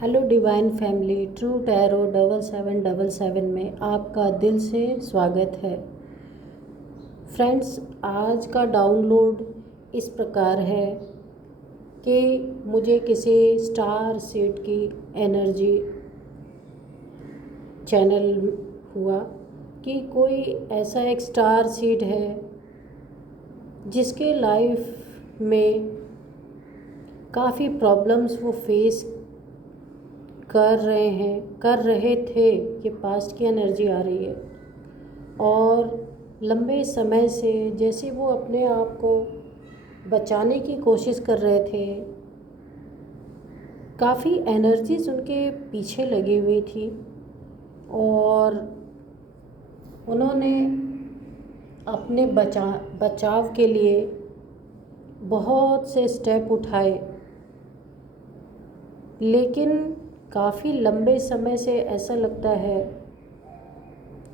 Hello divine family, true tarot 7777 में आपका दिल से स्वागत है। फ्रेंड्स, आज का डाउनलोड इस प्रकार है कि मुझे किसी स्टार सीड की एनर्जी चैनल हुआ कि कोई ऐसा एक स्टार सीड है जिसके लाइफ में काफ़ी प्रॉब्लम्स वो फेस कर रहे थे। ये पास्ट की एनर्जी आ रही है और लंबे समय से जैसे वो अपने आप को बचाने की कोशिश कर रहे थे, काफ़ी एनर्जीज उनके पीछे लगी हुई थी और उन्होंने अपने बचाव के लिए बहुत से स्टेप उठाए, लेकिन काफ़ी लंबे समय से ऐसा लगता है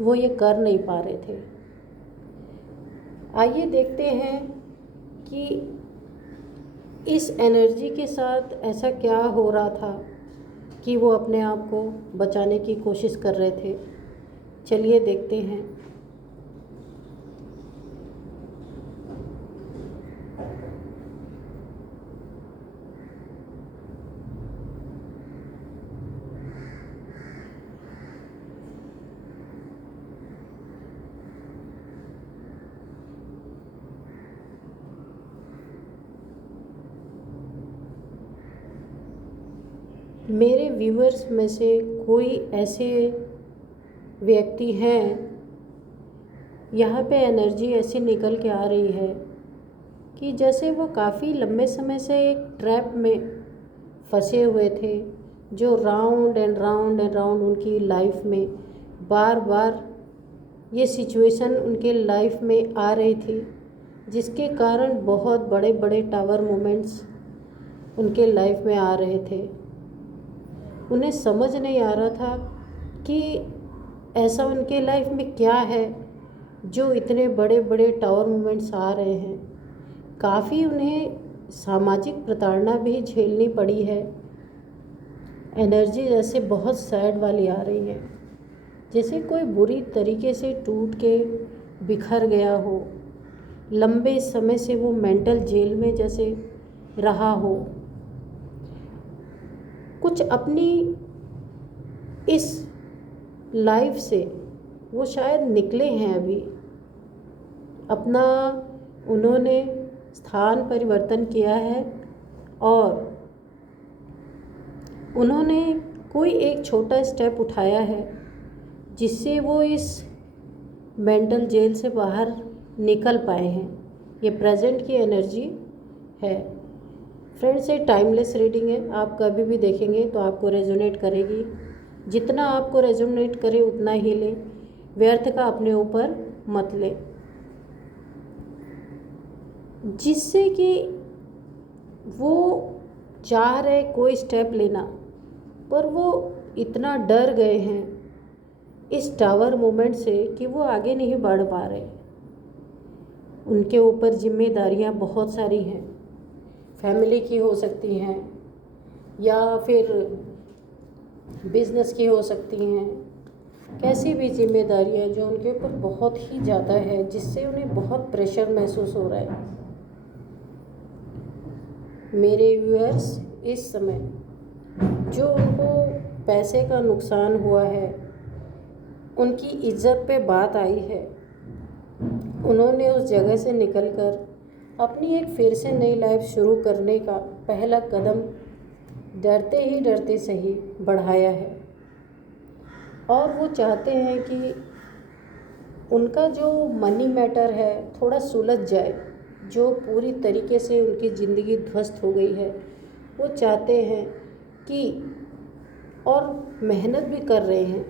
वो ये कर नहीं पा रहे थे। आइए देखते हैं कि इस एनर्जी के साथ ऐसा क्या हो रहा था कि वो अपने आप को बचाने की कोशिश कर रहे थे। चलिए देखते हैं। मेरे व्यूअर्स में से कोई ऐसे व्यक्ति हैं, यहाँ पे एनर्जी ऐसी निकल के आ रही है कि जैसे वो काफ़ी लंबे समय से एक ट्रैप में फंसे हुए थे, जो round and round and round उनकी लाइफ में बार बार ये सिचुएशन उनके लाइफ में आ रही थी, जिसके कारण बहुत बड़े बड़े टावर मोमेंट्स उनके लाइफ में आ रहे थे। उन्हें समझ नहीं आ रहा था कि ऐसा उनके लाइफ में क्या है जो इतने बड़े बड़े टावर मूवमेंट्स आ रहे हैं। काफ़ी उन्हें सामाजिक प्रताड़ना भी झेलनी पड़ी है। एनर्जी जैसे बहुत सैड वाली आ रही है, जैसे कोई बुरी तरीके से टूट के बिखर गया हो, लंबे समय से वो मेंटल जेल में जैसे रहा हो। कुछ अपनी इस लाइफ से वो शायद निकले हैं अभी। अपना उन्होंने स्थान परिवर्तन किया है और उन्होंने कोई एक छोटा स्टेप उठाया है जिससे वो इस मेंटल जेल से बाहर निकल पाए हैं। ये प्रेजेंट की एनर्जी है। फ्रेंड्स, ये टाइमलेस रीडिंग है। आप कभी भी देखेंगे तो आपको रेजोनेट करेगी। जितना आपको रेजोनेट करे उतना ही लें, व्यर्थ का अपने ऊपर मत लें। जिससे कि वो चाह रहे कोई स्टेप लेना, पर वो इतना डर गए हैं इस टावर मोमेंट से कि वो आगे नहीं बढ़ पा रहे। उनके ऊपर जिम्मेदारियां बहुत सारी हैं, फैमिली की हो सकती हैं या फिर बिजनेस की हो सकती हैं। कैसी भी जिम्मेदारियां जो उनके ऊपर बहुत ही ज़्यादा है, जिससे उन्हें बहुत प्रेशर महसूस हो रहा है। मेरे व्यूअर्स, इस समय जो उनको पैसे का नुकसान हुआ है, उनकी इज्जत पे बात आई है, उन्होंने उस जगह से निकलकर अपनी एक फिर से नई लाइफ शुरू करने का पहला कदम डरते ही डरते सही बढ़ाया है। और वो चाहते हैं कि उनका जो मनी मैटर है थोड़ा सुलझ जाए, जो पूरी तरीके से उनकी ज़िंदगी ध्वस्त हो गई है। वो चाहते हैं कि, और मेहनत भी कर रहे हैं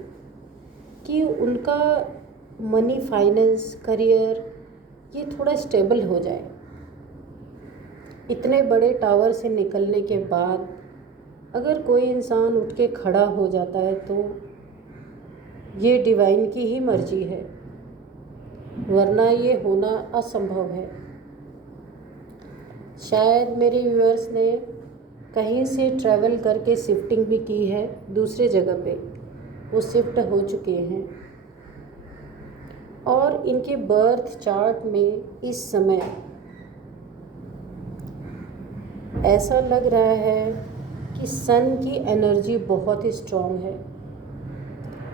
कि उनका मनी, फाइनेंस, करियर ये थोड़ा स्टेबल हो जाए। इतने बड़े टावर से निकलने के बाद अगर कोई इंसान उठ के खड़ा हो जाता है तो ये डिवाइन की ही मर्जी है, वरना ये होना असंभव है। शायद मेरे व्यूअर्स ने कहीं से ट्रैवल करके शिफ्टिंग भी की है दूसरे जगह पे, वो शिफ्ट हो चुके हैं। और इनके बर्थ चार्ट में इस समय ऐसा लग रहा है कि सन की एनर्जी बहुत ही स्ट्रॉन्ग है।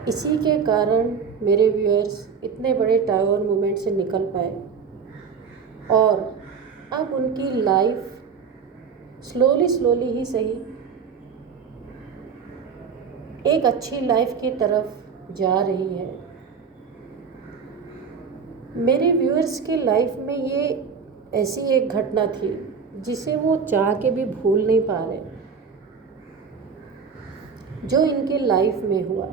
इसी के कारण मेरे व्यूअर्स इतने बड़े टावर मूवमेंट से निकल पाए और अब उनकी लाइफ स्लोली ही सही एक अच्छी लाइफ की तरफ जा रही है। मेरे व्यूअर्स के लाइफ में ये ऐसी एक घटना थी जिसे वो चाह के भी भूल नहीं पा रहे, जो इनके लाइफ में हुआ।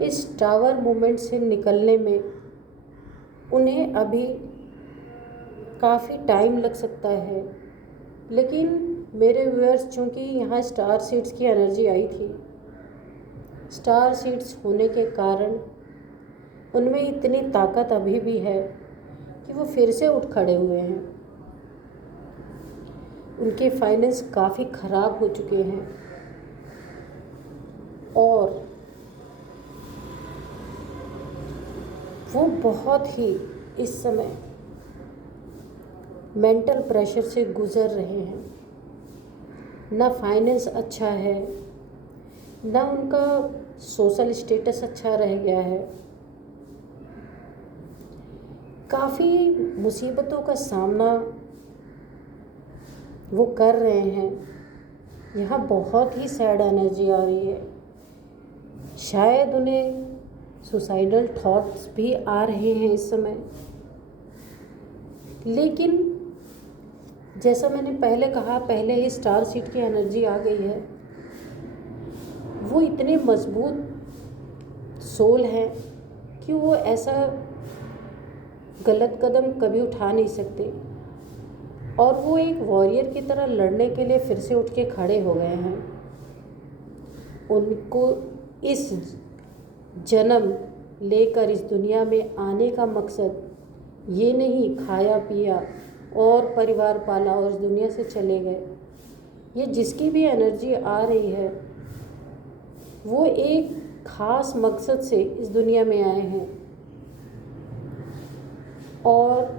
इस टावर मूवमेंट से निकलने में उन्हें अभी काफ़ी टाइम लग सकता है, लेकिन मेरे व्यूअर्स चूँकि यहाँ स्टार सीड्स की एनर्जी आई थी, स्टार सीड्स होने के कारण उनमें इतनी ताकत अभी भी है कि वो फिर से उठ खड़े हुए हैं। उनके फाइनेंस काफ़ी ख़राब हो चुके हैं और वो बहुत ही इस समय मेंटल प्रेशर से गुज़र रहे हैं। ना फाइनेंस अच्छा है, ना उनका सोशल स्टेटस अच्छा रह गया है। काफ़ी मुसीबतों का सामना वो कर रहे हैं। यहाँ बहुत ही सैड एनर्जी आ रही है। शायद उन्हें सुसाइडल थॉट्स भी आ रहे हैं इस समय। लेकिन जैसा मैंने पहले कहा, पहले ही स्टार सीड की एनर्जी आ गई है। वो इतने मजबूत सोल हैं कि वो ऐसा गलत कदम कभी उठा नहीं सकते और वो एक वॉरियर की तरह लड़ने के लिए फिर से उठ के खड़े हो गए हैं। उनको इस जन्म लेकर इस दुनिया में आने का मकसद ये नहीं खाया पिया और परिवार पाला और इस दुनिया से चले गए। ये जिसकी भी एनर्जी आ रही है वो एक ख़ास मकसद से इस दुनिया में आए हैं और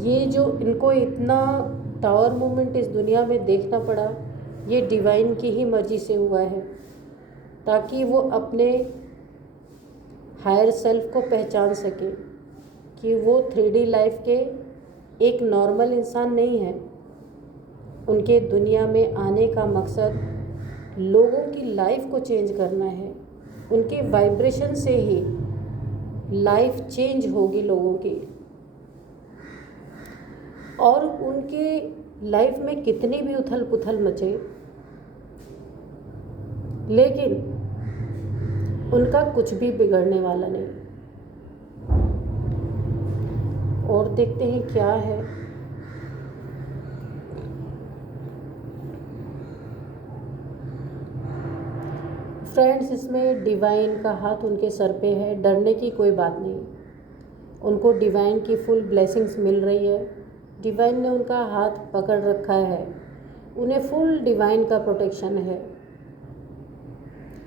ये जो इनको इतना टावर मूवमेंट इस दुनिया में देखना पड़ा, ये डिवाइन की ही मर्ज़ी से हुआ है, ताकि वो अपने हायर सेल्फ को पहचान सके कि वो 3D लाइफ के एक नॉर्मल इंसान नहीं है। उनके दुनिया में आने का मकसद लोगों की लाइफ को चेंज करना है। उनके वाइब्रेशन से ही लाइफ चेंज होगी लोगों की। और उनके लाइफ में कितनी भी उथल पुथल मचे, लेकिन उनका कुछ भी बिगड़ने वाला नहीं। और देखते हैं क्या है। फ्रेंड्स, इसमें डिवाइन का हाथ उनके सर पे है। डरने की कोई बात नहीं। उनको डिवाइन की फुल ब्लेसिंग्स मिल रही है। डिवाइन ने उनका हाथ पकड़ रखा है। उन्हें फुल डिवाइन का प्रोटेक्शन है।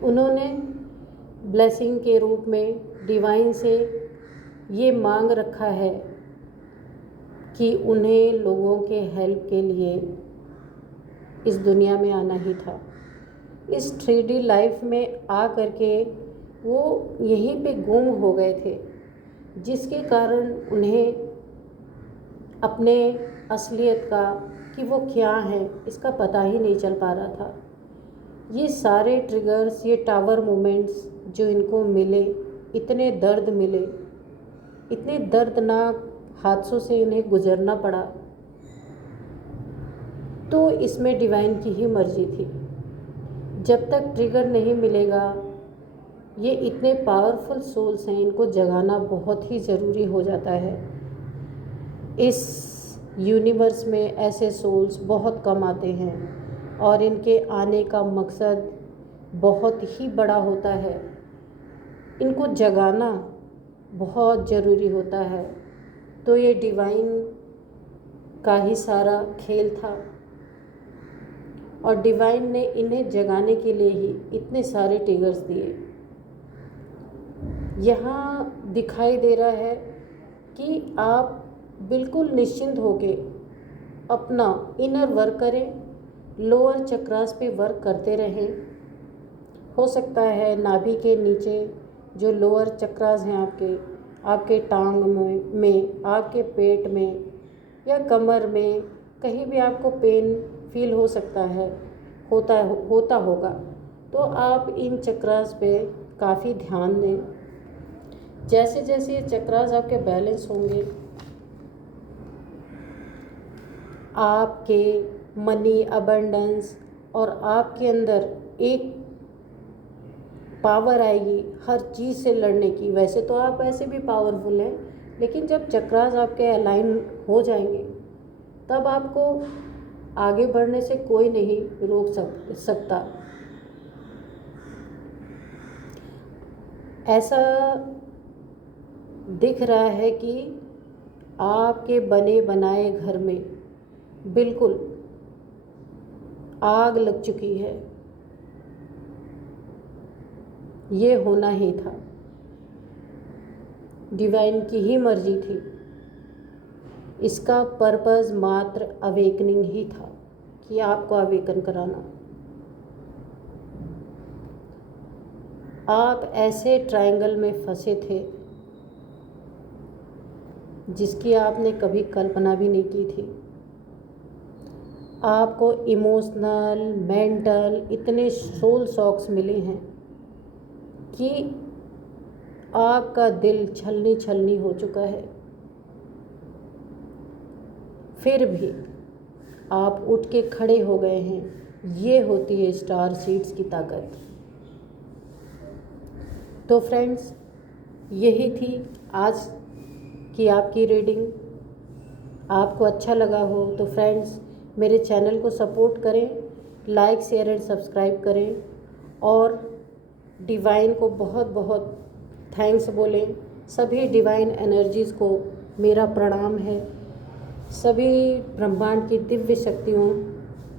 उन्होंने ब्लेसिंग के रूप में डिवाइन से ये मांग रखा है कि उन्हें लोगों के हेल्प के लिए इस दुनिया में आना ही था। इस 3D लाइफ में आ करके वो यहीं पे गुम हो गए थे, जिसके कारण उन्हें अपने असलियत का कि वो क्या है इसका पता ही नहीं चल पा रहा था। ये सारे ट्रिगर्स, ये टावर मोमेंट्स जो इनको मिले, इतने दर्द मिले, इतने दर्दनाक हादसों से इन्हें गुजरना पड़ा, तो इसमें डिवाइन की ही मर्जी थी। जब तक ट्रिगर नहीं मिलेगा, ये इतने पावरफुल सोल्स हैं, इनको जगाना बहुत ही ज़रूरी हो जाता है। इस यूनिवर्स में ऐसे सोल्स बहुत कम आते हैं और इनके आने का मकसद बहुत ही बड़ा होता है। इनको जगाना बहुत ज़रूरी होता है। तो ये डिवाइन का ही सारा खेल था और डिवाइन ने इन्हें जगाने के लिए ही इतने सारे ट्रिगर्स दिए। यहाँ दिखाई दे रहा है कि आप बिल्कुल निश्चिंत होके अपना इनर वर्क करें, लोअर चक्रास पे वर्क करते रहें। हो सकता है नाभि के नीचे जो लोअर चक्रास हैं आपके टांग में, आपके पेट में या कमर में, कहीं भी आपको पेन फील हो सकता है, होता होगा, तो आप इन चक्रास पे काफ़ी ध्यान दें। जैसे जैसे ये चक्रास आपके बैलेंस होंगे, आपके मनी अबंडेंस और आपके अंदर एक पावर आएगी हर चीज़ से लड़ने की। वैसे तो आप ऐसे भी पावरफुल हैं, लेकिन जब चक्रास आपके अलाइन हो जाएंगे तब आपको आगे बढ़ने से कोई नहीं रोक सकता। ऐसा दिख रहा है कि आपके बने बनाए घर में बिल्कुल आग लग चुकी है। ये होना ही था, डिवाइन की ही मर्जी थी। इसका पर्पस मात्र अवेकनिंग ही था कि आपको अवेकन कराना। आप ऐसे ट्रायंगल में फंसे थे जिसकी आपने कभी कल्पना भी नहीं की थी। आपको इमोशनल, मेंटल इतने सोल शॉक्स मिले हैं कि आपका दिल छलनी छलनी हो चुका है। फिर भी आप उठ के खड़े हो गए हैं। ये होती है स्टार सीड्स की ताकत। तो फ्रेंड्स, यही थी आज की आपकी रीडिंग। आपको अच्छा लगा हो तो फ्रेंड्स मेरे चैनल को सपोर्ट करें, लाइक शेयर एंड सब्सक्राइब करें और डिवाइन को बहुत बहुत थैंक्स बोलें। सभी डिवाइन एनर्जीज़ को मेरा प्रणाम है। सभी ब्रह्मांड की दिव्य शक्तियों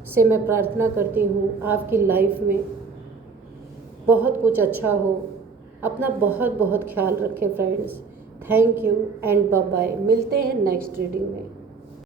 से मैं प्रार्थना करती हूँ आपकी लाइफ में बहुत कुछ अच्छा हो। अपना बहुत बहुत ख्याल रखें friends. Thank you and bye bye. मिलते हैं नेक्स्ट रीडिंग में।